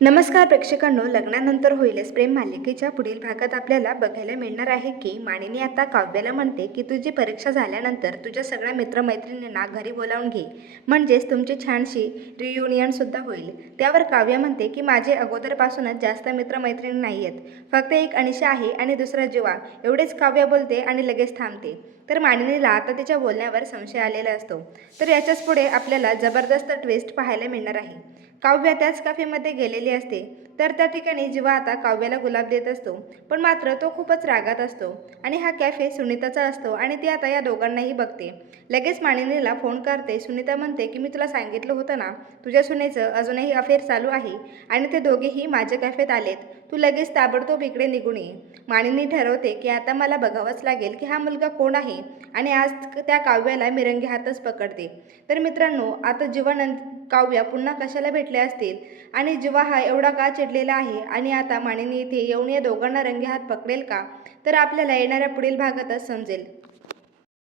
नमस्कार प्रेक्षकांनो लग्नानंतर होईलच प्रेम मालिकेच्या पुढील भागात आपल्याला बघायला मिळणार आहे की माणिनी आता काव्याला म्हणते की तुझी परीक्षा झाल्यानंतर तुझ्या सगळ्या मित्रमैत्रिणींना घरी बोलावून घे. म्हणजेच तुमची छानशी रियुनियनसुद्धा होईल. त्यावर काव्य म्हणते की माझे अगोदरपासूनच जास्त मित्रमैत्रिणी नाही आहेत. फक्त एक अनिशा आहे आणि दुसरा जीवा. एवढेच काव्य बोलते आणि लगेच थांबते. तर माणिनीला आता तिच्या बोलण्यावर संशय आलेला असतो. तर याच्याच पुढे आपल्याला जबरदस्त ट्विस्ट पाहायला मिळणार आहे. काव्य त्याच कॅफेमध्ये गेलेली असते. तर त्या ठिकाणी जीवा आता काव्याला गुलाब देत असतो. पण मात्र तो खूपच रागात असतो. आणि हा कॅफे सुनीताचा असतो आणि ती आता या दोघांनाही बघते. लगेच मानिनीला फोन करते. सुनीता म्हणते की मी तुला सांगितलं होतं ना तुझ्या सुनेचं अजूनही अफेअर चालू आहे आणि ते दोघेही माझ्या कॅफेत आलेत. तू लगेच ताबडतोब इकडे निघून ये. मानिनी ठरवते की आता मला बघावंच लागेल की हा मुलगा कोण आहे आणि आज त्या काव्याला मिरंगी हातच पकडते. तर मित्रांनो आता जीवानंद काव्या पुन्हा कशाला भेटले असतील. आणि जीवा हा एवढा का चिडलेला आहे आणि आता माणिनी इथे येऊन या दोघांना रंगे हात पकडेल का? तर आपल्याला येणाऱ्या पुढील भागातच समजेल.